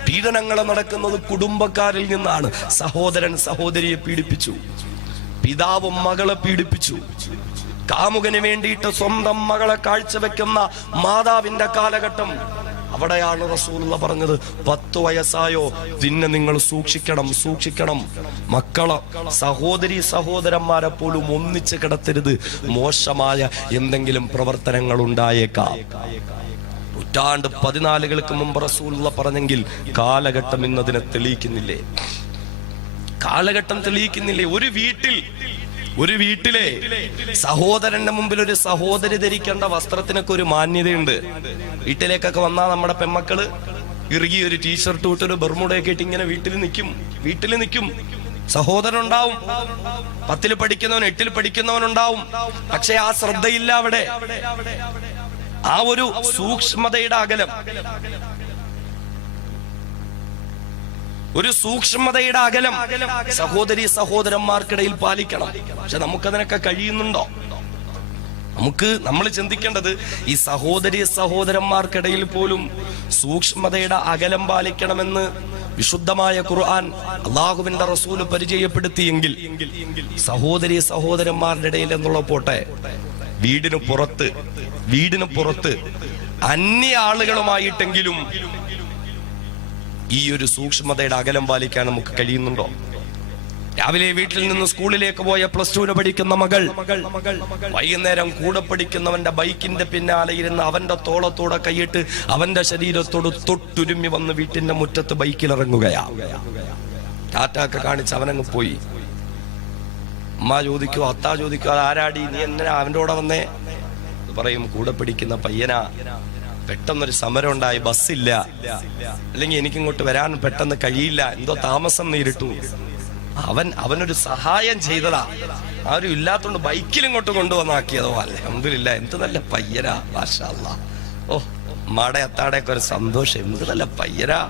പീഡനങ്ങൾ നടക്കുന്നത് കുടുംബക്കാരിൽ നിന്നാണ്. സഹോദരൻ സഹോദരിയെ പീഡിപ്പിച്ചു, പിതാവും മകളെ പീഡിപ്പിച്ചു, കാമുകന് വേണ്ടിയിട്ട് സ്വന്തം മകളെ കാഴ്ചവെക്കുന്ന മാതാവിന്റെ കാലഘട്ടം. അവിടെയാണ് റസൂലുള്ള പറഞ്ഞത്, 10 വയസ്സായോ പിന്നെ നിങ്ങൾ സൂക്ഷിക്കണം. മക്കളെ സഹോദരി സഹോദരന്മാരെ പോലും ഒന്നിച്ച് കിടത്തരുത്. മോശമായ എന്തെങ്കിലും പ്രവർത്തനങ്ങൾ ഉണ്ടായേക്കാം. 14 മുമ്പ് റസൂലുള്ള പറഞ്ഞെങ്കിൽ കാലഘട്ടം ഇന്നതിനെ തെളിയിക്കുന്നില്ലേ? ഒരു വീട്ടിലെ സഹോദരന്റെ മുമ്പിൽ ഒരു സഹോദരി ധരിക്കേണ്ട വസ്ത്രത്തിനൊക്കെ ഒരു മാന്യതയുണ്ട്. വീട്ടിലേക്കൊക്കെ വന്നാൽ നമ്മുടെ പെമ്മക്കള് ഇറുകിയ ഒരു ടീഷർട്ട് ഇട്ട് ഒരു ബർമുടയൊക്കെ ഇട്ട് ഇങ്ങനെ വീട്ടിൽ നിൽക്കും. സഹോദരൻ ഉണ്ടാവും, 10 പഠിക്കുന്നവൻ 8 പഠിക്കുന്നവനുണ്ടാവും. പക്ഷെ ആ ശ്രദ്ധയില്ല അവിടെ. ആ ഒരു സൂക്ഷ്മതയുടെ അകലം, സഹോദരി സഹോദരന്മാർക്കിടയിൽ പാലിക്കണം. പക്ഷെ നമുക്കതിനൊക്കെ കഴിയുന്നുണ്ടോ? നമ്മൾ ചിന്തിക്കേണ്ടത് ഈ സഹോദരി സഹോദരന്മാർക്കിടയിൽ പോലും സൂക്ഷ്മതയുടെ അകലം പാലിക്കണമെന്ന് വിശുദ്ധമായ ഖുർആൻ അല്ലാഹുവിന്റെ റസൂല് പരിചയപ്പെടുത്തിയെങ്കിൽ സഹോദരി സഹോദരന്മാരുടെ ഇടയിൽ എന്നുള്ള പോട്ടെ, വീടിന് പുറത്ത് അന്യ ആളുകളുമായിട്ടെങ്കിലും ഈ ഒരു സൂക്ഷ്മതയുടെ അകലം പാലിക്കാൻ നമുക്ക് കഴിയുന്നുണ്ടോ? രാവിലെ വീട്ടിൽ നിന്ന് സ്കൂളിലേക്ക് പോയ +2 പഠിക്കുന്ന മകൾ വൈകുന്നേരം കൂടെ പഠിക്കുന്നവന്റെ ബൈക്കിന്റെ പിന്നാലെ ഇരുന്ന് അവന്റെ തോളത്തോടെ കൈയിട്ട് അവന്റെ ശരീരത്തോട് തൊട്ടുരുമ്മി വന്ന് വീട്ടിന്റെ മുറ്റത്ത് ബൈക്കിൽ ഇറങ്ങുകയാ. ടാറ്റൊക്കെ കാണിച്ച് അവനങ്ങ് പോയി. അമ്മ ചോദിക്കോ, അത്താ ചോദിക്കോ, ആരാടി നീ എന്തിനാ അവന്റെ കൂടെ വന്നേ? പറയും, കൂടെ പഠിക്കുന്ന പയ്യനാ, പെട്ടെന്നൊരു സമരം ഉണ്ടായി, ബസ്സില്ല, അല്ലെങ്കിൽ എനിക്കിങ്ങോട്ട് വരാൻ പെട്ടെന്ന് കഴിയില്ല, എന്തോ താമസം നേരിട്ടു. അവനൊരു സഹായം ചെയ്തതാ, ആരും ഇല്ലാത്തോണ്ട് ബൈക്കിൽ ഇങ്ങോട്ട് കൊണ്ടുവന്നാക്കിയതോ. അൽഹംദുലില്ലാ, എന്ത് നല്ല പയ്യനാ, മാഷാ അല്ലാഹ്. ഓ, അമ്മാടെ അത്താടെയൊക്കെ ഒരു സന്തോഷം, എന്ത് നല്ല പയ്യനാ.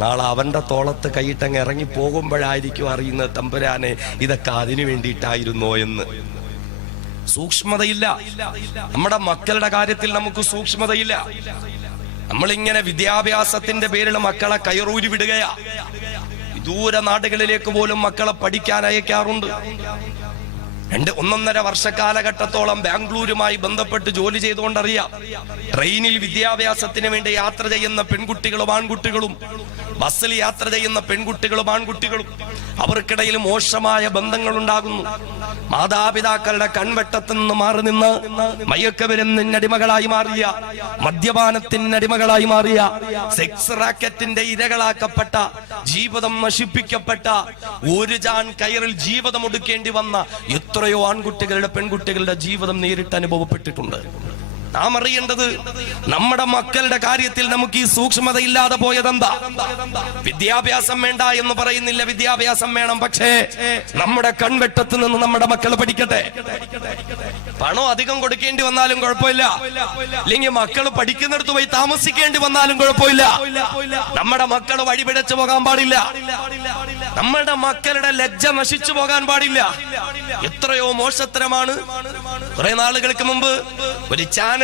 നാളെ അവന്റെ തോളത്ത് കൈയിട്ടങ്ങ് ഇറങ്ങി പോകുമ്പോഴായിരിക്കും അറിയുന്നത്, തമ്പുരാനെ ഇതൊക്കെ അതിനു വേണ്ടിയിട്ടായിരുന്നോ എന്ന്. സൂക്ഷ്മതയില്ല. നമ്മുടെ മക്കളുടെ കാര്യത്തിൽ നമുക്ക് സൂക്ഷ്മതയില്ല. നമ്മളിങ്ങനെ വിദ്യാഭ്യാസത്തിന്റെ പേരിൽ മക്കളെ കയറൂരി വിടുകയാ. ദൂര നാടുകളിലേക്ക് പോലും മക്കളെ പഠിക്കാൻ അയക്കാറുണ്ട്. 1.5 വർഷക്കാലഘട്ടത്തോളം ബാംഗ്ലൂരുമായി ബന്ധപ്പെട്ട് ജോലി ചെയ്തുകൊണ്ടറിയാം, ട്രെയിനിൽ വിദ്യാഭ്യാസത്തിന് വേണ്ടി യാത്ര ചെയ്യുന്ന പെൺകുട്ടികളും ആൺകുട്ടികളും, ബസ്സിൽ യാത്ര ചെയ്യുന്ന പെൺകുട്ടികളും ആൺകുട്ടികളും, അവർക്കിടയിൽ മോശമായ ബന്ധങ്ങൾ ഉണ്ടാകുന്നു. മാതാപിതാക്കളുടെ കൺവെട്ടത്ത് നിന്ന് മാറി നിന്ന് മയക്കുമരുന്നിന് അടിമകളായി മാറിയ, മദ്യപാനത്തിന് അടിമകളായി മാറിയ, സെക്സ് റാക്കറ്റിന്റെ ഇരകളാക്കപ്പെട്ട, ജീവിതം നശിപ്പിക്കപ്പെട്ട, ഒരു ജാൻ കയറിൽ ജീവിതം ഒടുക്കേണ്ടി വന്ന എത്രയോ ആൺകുട്ടികളുടെ പെൺകുട്ടികളുടെ ജീവിതം നേരിട്ട് അനുഭവപ്പെട്ടിട്ടുണ്ട്. നാം അറിയേണ്ടത്, നമ്മുടെ മക്കളുടെ കാര്യത്തിൽ നമുക്ക് ഈ സൂക്ഷ്മത ഇല്ലാതെ പോയതെന്താ? വിദ്യാഭ്യാസം വേണ്ട എന്ന് പറയുന്നില്ല, വിദ്യാഭ്യാസം വേണം. പക്ഷേ നമ്മുടെ കൺവെട്ടത്ത് നിന്ന് നമ്മുടെ മക്കൾ പഠിക്കട്ടെ. പണം അധികം കൊടുക്കേണ്ടി വന്നാലും കുഴപ്പമില്ല, അല്ലെങ്കിൽ മക്കൾ പഠിക്കുന്നിടത്ത് പോയി താമസിക്കേണ്ടി വന്നാലും കുഴപ്പമില്ല. നമ്മുടെ മക്കൾ വഴിപിടച്ചു പോകാൻ പാടില്ല. നമ്മുടെ മക്കളുടെ ലജ്ജ നശിച്ചു പോകാൻ പാടില്ല. എത്രയോ മോശത്തരമാണ്. കുറെ നാളുകൾക്ക് മുമ്പ് ഒരു ചാനൽ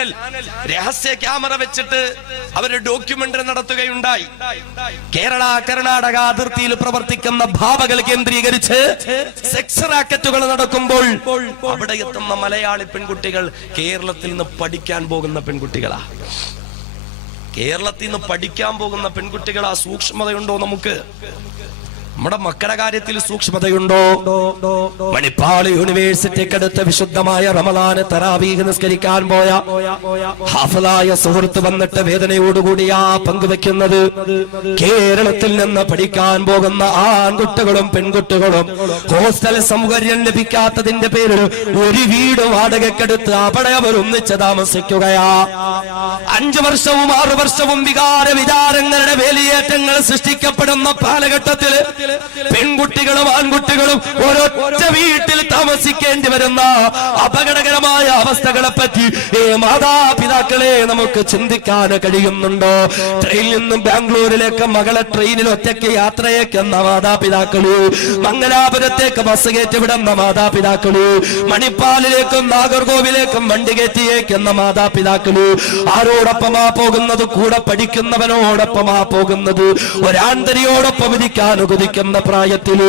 രഹസ്യ ക്യാമറ വെച്ചിട്ട് അവര് ഡോക്യുമെന്ററി നടത്തുകയുണ്ടായി. കേരള കർണാടക അതിർത്തിയിൽ പ്രവർത്തിക്കുന്ന ഭാവകൾ കേന്ദ്രീകരിച്ച് സെക്സ് റാക്കറ്റുകൾ നടക്കുമ്പോൾ അവിടെ എത്തുന്ന മലയാളി പെൺകുട്ടികൾ കേരളത്തിൽ നിന്ന് പഠിക്കാൻ പോകുന്ന പെൺകുട്ടികളാ. കേരളത്തിൽ നിന്ന് പഠിക്കാൻ പോകുന്ന പെൺകുട്ടികൾ ആ സൂക്ഷ്മതയുണ്ടോ നമുക്ക്? നമ്മുടെ മക്കളുടെ കാര്യത്തിൽ സൂക്ഷ്മതയുണ്ടോ? മണിപ്പാൽ യൂണിവേഴ്സിറ്റിക്കടുത്ത് വിശുദ്ധമായ റമളാന് തറാവീഹ് നിസ്കരിക്കാൻ പോയ ഹാഫിളായ സുഹൃത്ത് വന്നിട്ട് വേദനയോടുകൂടിയാ പങ്കുവെക്കുന്നത്, കേരളത്തിൽ നിന്ന് പഠിക്കാൻ പോകുന്ന ആൺകുട്ടികളും പെൺകുട്ടികളും ഹോസ്റ്റൽ സൗകര്യം ലഭിക്കാത്തതിന്റെ പേരിൽ ഒരു വീട് വാടകയ്ക്കെടുത്ത് അവിടെ അവർ ഒന്നിച്ച് താമസിക്കുകയാ. 5 വർഷവും 6 വർഷവും വിചാരങ്ങളുടെ വേലിയേറ്റങ്ങൾ സൃഷ്ടിക്കപ്പെടുന്ന കാലഘട്ടത്തിൽ പെൺകുട്ടികളും ആൺകുട്ടികളും ഒരൊറ്റ വീട്ടിൽ താമസിക്കേണ്ടി വരുന്ന അപകടകരമായ അവസ്ഥകളെ പറ്റി മാതാപിതാക്കളെ നമുക്ക് ചിന്തിക്കാൻ കഴിയുന്നുണ്ടോ? ട്രെയിനിൽ നിന്നും ബാംഗ്ലൂരിലേക്ക് മകളെ ട്രെയിനിൽ ഒറ്റയ്ക്ക് യാത്രയേക്കുന്ന മാതാപിതാക്കള്, മംഗലാപുരത്തേക്ക് ബസ് കയറ്റി വിടുന്ന മാതാപിതാക്കള്, മണിപ്പാലിലേക്കും നാഗർകോവിലേക്കും വണ്ടി കയറ്റിയേക്കുന്ന മാതാപിതാക്കള്, ആരോടൊപ്പമാ പോകുന്നത്? കൂടെ പഠിക്കുന്നവനോടൊപ്പമാ പോകുന്നത്. ഒരാന്തരിയോടൊപ്പം ഇരിക്കാൻ ഉപദിക്കുന്ന പ്രായത്തില്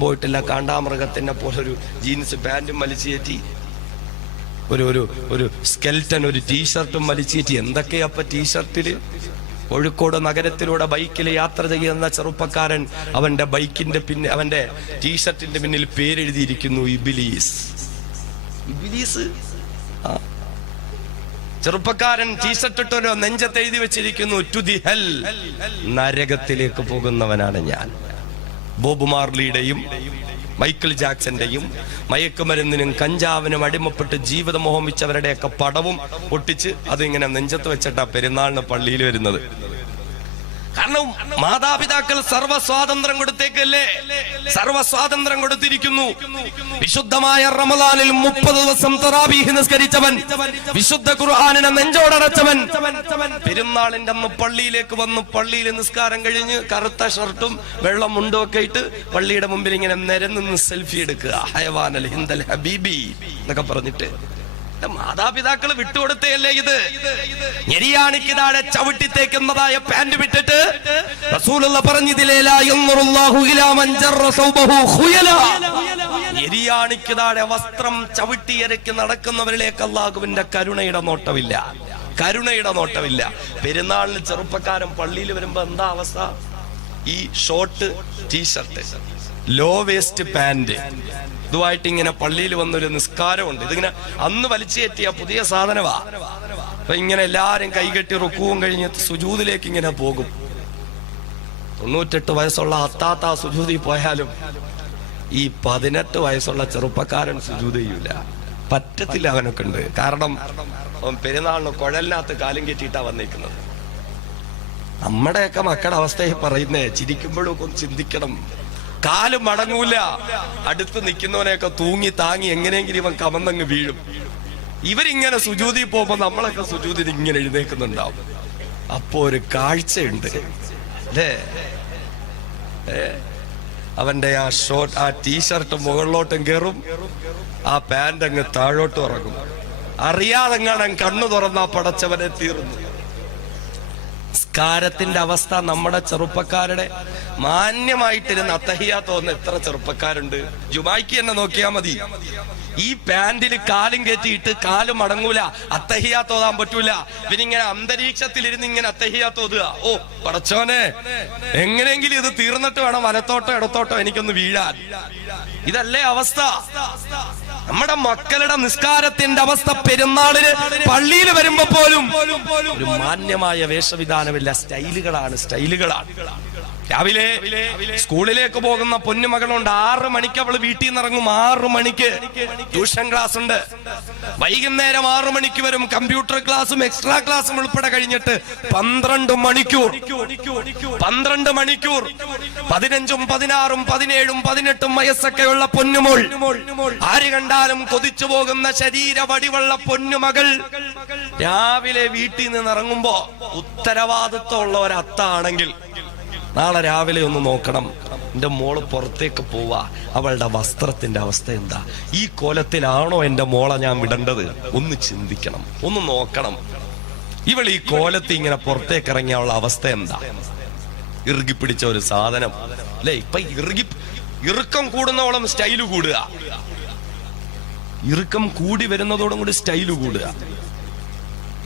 പോയിട്ടില്ല. കാണ്ടാമൃഗത്തിനെ പോലൊരു ജീൻസ് പാന്റും വലിച്ചേറ്റി, ഒരു സ്കെൽറ്റൻ ഒരു ടീഷർട്ടും വലിച്ചേറ്റി. എന്തൊക്കെയപ്പ ടീഷർട്ടില്? കോഴിക്കോട് നഗരത്തിലൂടെ ബൈക്കിൽ യാത്ര ചെയ്യുന്ന ചെറുപ്പക്കാരൻ, അവന്റെ ബൈക്കിന്റെ അവന്റെ ടീഷർട്ടിന്റെ പിന്നിൽ പേരെഴുതിയിരിക്കുന്നു ഇബ്ലീസ്. ഇബ്ലീസ്. ചെറുപ്പക്കാരൻ ടീഷർട്ട് ഇട്ടൊരു നെഞ്ചത്ത് എഴുതി വെച്ചിരിക്കുന്നു ടു ദി ഹെൽ, നരകത്തിലേക്ക് പോകുന്നവനാണ് ഞാൻ. ബോബ് മാർലിയുടെയും മൈക്കിൾ ജാക്സന്റെയും മയക്കുമരുന്നിനും കഞ്ചാവിനും അടിമപ്പെട്ട് ജീവിതം മോഹിച്ചവരുടെയൊക്കെ പടവും ഒട്ടിച്ച് അതിങ്ങനെ നെഞ്ചത്ത് വെച്ചിട്ടാ പെരുന്നാളിന് പള്ളിയിൽ വരുന്നത്. കാരണം മാതാപിതാക്കൾ സർവ്വസ്വാതന്ത്ര്യം കൊടുത്തേക്കല്ലേ, സർവ്വസ്വാതന്ത്ര്യം കൊടുത്തിരിക്കുന്നു. വിശുദ്ധമായ റമളാനിൽ 30 ദിവസം തറാവീഹ് നിസ്കരിച്ചവൻ, വിശുദ്ധ ഖുർആനിനെ നെഞ്ചോടടച്ചവൻ, പെരുന്നാളിന്റെ അന്ന് പള്ളിയിലേക്ക് വന്നു. പള്ളിയിൽ നിസ്കാരം കഴിഞ്ഞ് കറുത്ത ഷർട്ടും വെള്ളം മുണ്ടും ഒക്കെ ഇട്ട് പള്ളിയുടെ മുമ്പിൽ ഇങ്ങനെ നിരന്ന് സെൽഫി എടുക്കുക. ഹയവാനൽ ഹിന്ദൽ ഹബീബി എന്നൊക്കെ പറഞ്ഞിട്ട് മാതാപിതാക്കൾ വിട്ടുകൊടുത്തല്ലേ ഇത്? ഞെരിയാണിക്ക് താഴെ ചവിട്ടിത്തേക്കുന്നതായ പാന്റ് വിട്ടിട്ട് റസൂലുള്ള പറഞ്ഞതിലേ ലാ യൻദുറുല്ലാഹു ഇലാ മൻ ജറ സൗബഹു ഖുയല, ഞെരിയാണിക്ക് താഴെ വസ്ത്രം ചവിട്ടിയരക്കി നടക്കുന്നവരിലേക്ക് അല്ലാഹുവിന്റെ കരുണയുടെ നോട്ടമില്ല, കരുണയുടെ നോട്ടമില്ല. പെരുന്നാളിന് ചെറുപ്പക്കാരൻ പള്ളിയിൽ വരുമ്പോ എന്താ അവസ്ഥ? ഈ short T-shirt, low waist pant, ഇതുമായിട്ട് ഇങ്ങനെ പള്ളിയിൽ വന്നൊരു നിസ്കാരമുണ്ട്. ഇതിങ്ങനെ അന്ന് വലിച്ചേറ്റിയ പുതിയ സാധനമാ. അപ്പൊ ഇങ്ങനെ എല്ലാരും കൈകെട്ടി റുക്കുവും കഴിഞ്ഞ് സുജൂദിലേക്ക് ഇങ്ങനെ പോകും. 98 വയസ്സുള്ള അത്താത്ത സുജൂദി പോയാലും ഈ 18 വയസ്സുള്ള ചെറുപ്പക്കാരൻ സുജൂദ് ചെയ്യൂല, പറ്റത്തില്ല. അവനൊക്കെ ഉണ്ട്. കാരണം അവൻ പെരുന്നാളിന് കുഴലിനകത്ത് കാലും കെട്ടിയിട്ടാ വന്നേക്കുന്നത്. നമ്മുടെയൊക്കെ മക്കളുടെ അവസ്ഥയെ പറയുന്നേ, ചിരിക്കുമ്പോഴും ഒന്ന് ചിന്തിക്കണം. കാല് മടങ്ങൂല, അടുത്ത് നിൽക്കുന്നവനെയൊക്കെ തൂങ്ങി താങ്ങി എങ്ങനെയെങ്കിലും ഇവൻ കമന്നങ്ങ് വീഴും. ഇവരിങ്ങനെ സുജൂദി പോകുമ്പോ നമ്മളൊക്കെ സുജൂദി ഇങ്ങനെ എഴുന്നേക്കുന്നുണ്ടാവും. അപ്പോ ഒരു കാഴ്ചയുണ്ട് അല്ലേ? അവന്റെ ആ ഷോർട്ട്, ആ ടീഷർട്ട് മുകളിലോട്ടും കയറും, ആ പാന്റ് അങ്ങ് താഴോട്ടും ഇറങ്ങും. അറിയാതെങ്ങാനും കണ്ണു തുറന്നാ പടച്ചവനെ തീർന്നു. നിസ്കാരത്തിന്റെ അവസ്ഥ നമ്മുടെ ചെറുപ്പക്കാരുടെ മാന്യമായിട്ടിരുന്ന് അത്തഹിയാത്ത് തോന്നുന്ന എത്ര ചെറുപ്പക്കാരുണ്ട്. ജുമായ്ക്ക് തന്നെ നോക്കിയാ മതി. ഈ പാന്റിൽ കാലും കയറ്റിയിട്ട് കാലും മടങ്ങൂല, അത്തഹിയാത്ത് ഓതാൻ പറ്റൂല. പിന്നിങ്ങനെ അന്തരീക്ഷത്തിലിരുന്ന് ഇങ്ങനെ അത്തഹിയാത്ത് ഓതുക. ഓ പടച്ചോനെ, എങ്ങനെയെങ്കിലും ഇത് തീർന്നിട്ട് വേണം വലത്തോട്ടോ ഇടത്തോട്ടോ എനിക്കൊന്ന് വീഴാൻ. ഇതല്ലേ അവസ്ഥ? നമ്മുടെ മക്കളുടെ നിസ്കാരത്തിന്റെ അവസ്ഥ. പെരുന്നാളിന് പള്ളിയിൽ വരുമ്പോ പോലും ഒരു മാന്യമായ വേഷവിധാനമില്ല, സ്റ്റൈലുകളാണ്, സ്റ്റൈലുകളാണ്. രാവിലെ സ്കൂളിലേക്ക് പോകുന്ന പൊന്നുമകളുണ്ട്. 6 മണിക്ക് അവള് വീട്ടിൽ നിന്ന് ഇറങ്ങും. 6 മണിക്ക് ട്യൂഷൻ ക്ലാസ് ഉണ്ട്. വൈകുന്നേരം 6 മണിക്ക് വരും. കമ്പ്യൂട്ടർ ക്ലാസ്സും എക്സ്ട്രാ ക്ലാസ്സും ഉൾപ്പെടെ കഴിഞ്ഞിട്ട് 12 മണിക്കൂർ 15ഉം 16ഉം 17ഉം 18ഉം വയസ്സൊക്കെയുള്ള പൊന്നുമോൾ, ആര് കണ്ടാലും കൊതിച്ചു പോകുന്ന ശരീര വടിവള്ള പൊന്നുമകൾ രാവിലെ വീട്ടിൽ നിന്ന് ഇറങ്ങുമ്പോ ഉത്തരവാദിത്വമുള്ള ഒരത്താണെങ്കിൽ നാളെ രാവിലെ ഒന്ന് നോക്കണം, എന്റെ മോള് പുറത്തേക്ക് പോവാ, അവളുടെ വസ്ത്രത്തിന്റെ അവസ്ഥ എന്താ? ഈ കോലത്തിലാണോ എന്റെ മോളെ ഞാൻ വിടേണ്ടത്? ഒന്ന് ചിന്തിക്കണം, ഒന്ന് നോക്കണം. ഇവൾ ഈ കോലത്തിൽ ഇങ്ങനെ പുറത്തേക്ക് ഇറങ്ങിയ അവളുടെ അവസ്ഥ എന്താ? ഇറുകി പിടിച്ച ഒരു സാധനം അല്ലെ? ഇപ്പൊ ഇറുക്കം കൂടുന്നോളം സ്റ്റൈല് കൂടുക, ഇറുക്കം കൂടി വരുന്നതോടും കൂടി സ്റ്റൈല് കൂടുക.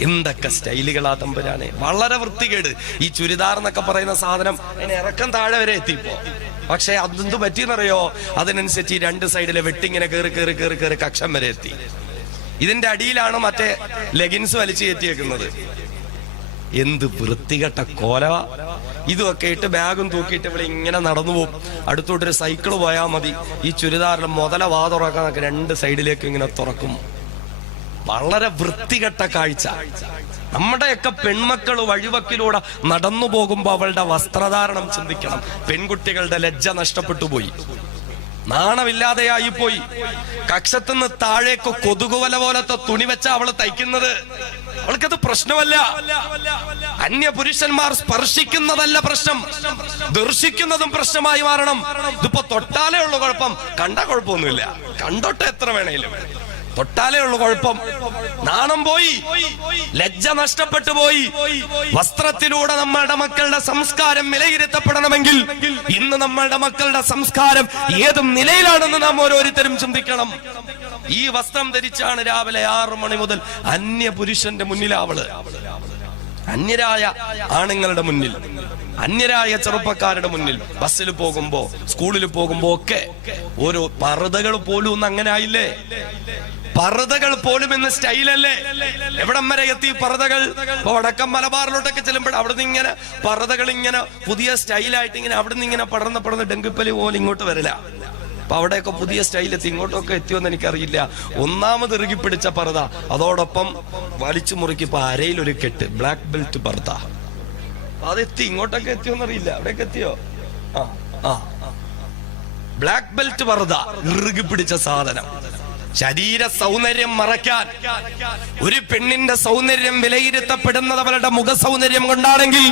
എന്തൊക്കെ സ്റ്റൈലുകളാ തമ്പുരാനെ, വളരെ വൃത്തികേട്. ഈ ചുരിദാർ എന്നൊക്കെ പറയുന്ന സാധനം അതിന് ഇറക്കം താഴെ വരെ എത്തിപ്പോ. പക്ഷെ അതെന്ത് പറ്റിയെന്നറിയോ, അതിനനുസരിച്ച് ഈ രണ്ട് സൈഡിലെ വെട്ടിങ്ങനെ കേറി കേറി കേറി കേറി കക്ഷം വരെ എത്തി. ഇതിന്റെ അടിയിലാണ് മറ്റേ ലെഗിൻസ് വലിച്ചു കയറ്റിയേക്കുന്നത്. എന്ത് വൃത്തികെട്ട കോല. ഇതൊക്കെ ഇട്ട് ബാഗും തൂക്കിയിട്ട് ഇവിടെ ഇങ്ങനെ നടന്നു പോകും. അടുത്തോട്ടൊരു സൈക്കിള് പോയാൽ മതി, ഈ ചുരിദാറിൽ മുതല വാ തുറക്കാൻ രണ്ട് സൈഡിലേക്ക് ഇങ്ങനെ തുറക്കും. വളരെ വൃത്തികെട്ട കാഴ്ച. നമ്മുടെയൊക്കെ പെൺമക്കൾ വഴിവക്കിലൂടെ നടന്നു പോകുമ്പോ അവളുടെ വസ്ത്രധാരണം ചിന്തിക്കണം. പെൺകുട്ടികളുടെ ലജ്ജ നഷ്ടപ്പെട്ടു പോയി, നാണമില്ലാതെയായി പോയി. കക്ഷത്തുനിന്ന് താഴേക്ക് കൊതുകുവല പോലത്തെ തുണി വെച്ച അവള് തയ്ക്കുന്നത്. അവൾക്കത് പ്രശ്നമല്ല. അന്യ പുരുഷന്മാർ സ്പർശിക്കുന്നതല്ല പ്രശ്നം, ദർശിക്കുന്നതും പ്രശ്നമായി മാറണം. ഇതിപ്പോ തൊട്ടാലേ ഉള്ളു കുഴപ്പം, കണ്ട കുഴപ്പമൊന്നുമില്ല. കണ്ടോട്ടെ എത്ര വേണേലും, തൊട്ടാലേ ഉള്ളു കുഴപ്പം. നാണം പോയി, ലജ്ജ നഷ്ടപ്പെട്ടു പോയി. വസ്ത്രത്തിലൂടെ നമ്മളുടെ മക്കളുടെ സംസ്കാരം വിലയിരുത്തപ്പെടണമെങ്കിൽ ഇന്ന് നമ്മളുടെ മക്കളുടെ സംസ്കാരം ഏതും നിലയിലാണെന്ന് നാം ഓരോരുത്തരും ചിന്തിക്കണം. ഈ വസ്ത്രം ധരിച്ചാണ് രാവിലെ 6 മണി മുതൽ അന്യ പുരുഷന്റെ മുന്നിൽ അവള്, അന്യരായ ആണുങ്ങളുടെ മുന്നിൽ, അന്യരായ ചെറുപ്പക്കാരുടെ മുന്നിൽ, ബസ്സിൽ പോകുമ്പോ സ്കൂളിൽ പോകുമ്പോ ഒക്കെ ഓരോ പർദ്ദകൾ പോലും ഒന്നും അങ്ങനെ ആയില്ലേ. പർദ്ദകൾ പോലും ഇന്ന് സ്റ്റൈലല്ലേ. എവിടം വരെ എത്തി പർദ്ദകൾ? വടക്കം മലബാറിലോട്ടൊക്കെ ചെല്ലുമ്പോൾ അവിടുന്ന് ഇങ്ങനെ പർദ്ദകൾ ഇങ്ങനെ പുതിയ സ്റ്റൈലായിട്ട് ഇങ്ങനെ അവിടുന്ന് ഇങ്ങനെ പടർന്ന് ഡെങ്കിപ്പലി പോലെ ഇങ്ങോട്ട് വരില്ല. അപ്പൊ അവിടെയൊക്കെ പുതിയ സ്റ്റൈലെത്തി. ഇങ്ങോട്ടൊക്കെ എത്തിയോന്ന് എനിക്കറിയില്ല. ഒന്നാമത് ഇറുകി പിടിച്ച പർദ്ദ, അതോടൊപ്പം വലിച്ചു മുറുക്കി ഇപ്പൊ അരയിലൊരു കെട്ട്, ബ്ലാക്ക് ബെൽറ്റ് പർദ്ദ, അതെത്തി. ഇങ്ങോട്ടൊക്കെ എത്തിയോന്നറിയില്ല, അവിടെയൊക്കെ എത്തിയോ? ബ്ലാക്ക് ബെൽറ്റ് പർദ്ദ, ഇറുകി പിടിച്ച സാധനം. ശരീര സൗന്ദര്യം മറയ്ക്കാൻ. ഒരു പെണ്ണിന്റെ സൗന്ദര്യം വിലയിരുത്തപ്പെടുന്നത് അവളുടെ മുഖ സൗന്ദര്യം കൊണ്ടാണെങ്കിൽ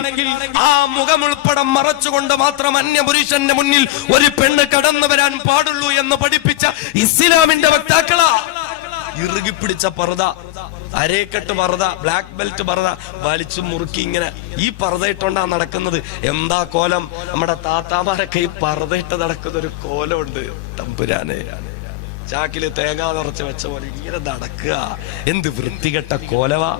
ആ മുഖം ഉൾപ്പെടെ മറച്ചുകൊണ്ട് മാത്രം അന്യപുരുഷന്റെ മുന്നിൽ ഒരു പെണ്ണ് കടന്നു വരാൻ പാടുള്ളൂ എന്ന് പഠിപ്പിച്ച ഇസ്ലാമിന്റെ വക്താക്കളാ. ഇറുകി പിടിച്ച പർദ്ദ, അരേക്കെട്ട് പർദ്ദ, ബ്ലാക്ക് ബെൽറ്റ് പർദ്ദ വലിച്ചു മുറുക്കി ഇങ്ങനെ ഈ പർദ്ദ ഇട്ടോണ്ടാ നടക്കുന്നത്. എന്താ കോലം! നമ്മുടെ താത്താമാരൊക്കെ ഈ പർദ്ദ ഇട്ട് നടക്കുന്ന ഒരു കോലമുണ്ട്. തമ്പുരാനെ, ചാക്കില് തേങ്ങ നിറച്ച് വെച്ച പോലെ ഇങ്ങനെ നടക്കുക. എന്ത് വൃത്തികെട്ട കോലവാ.